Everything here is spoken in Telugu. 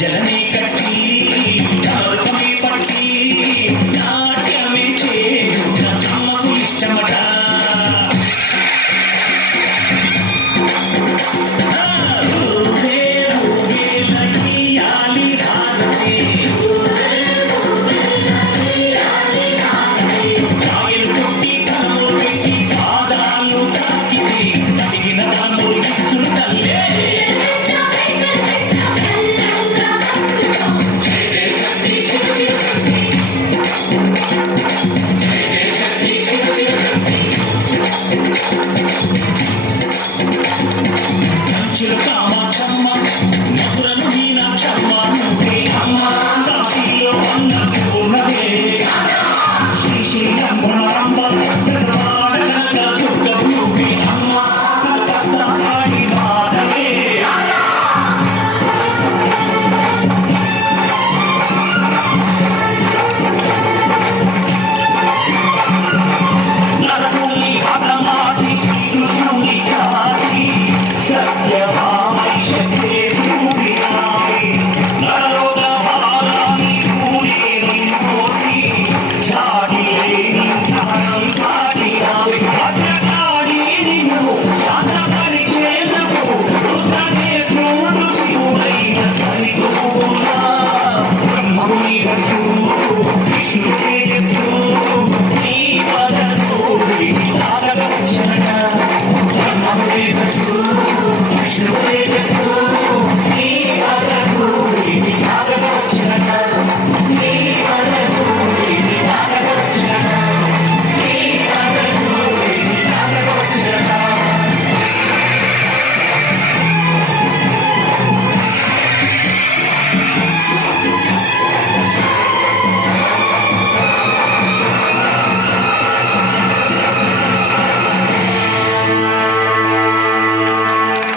జననీ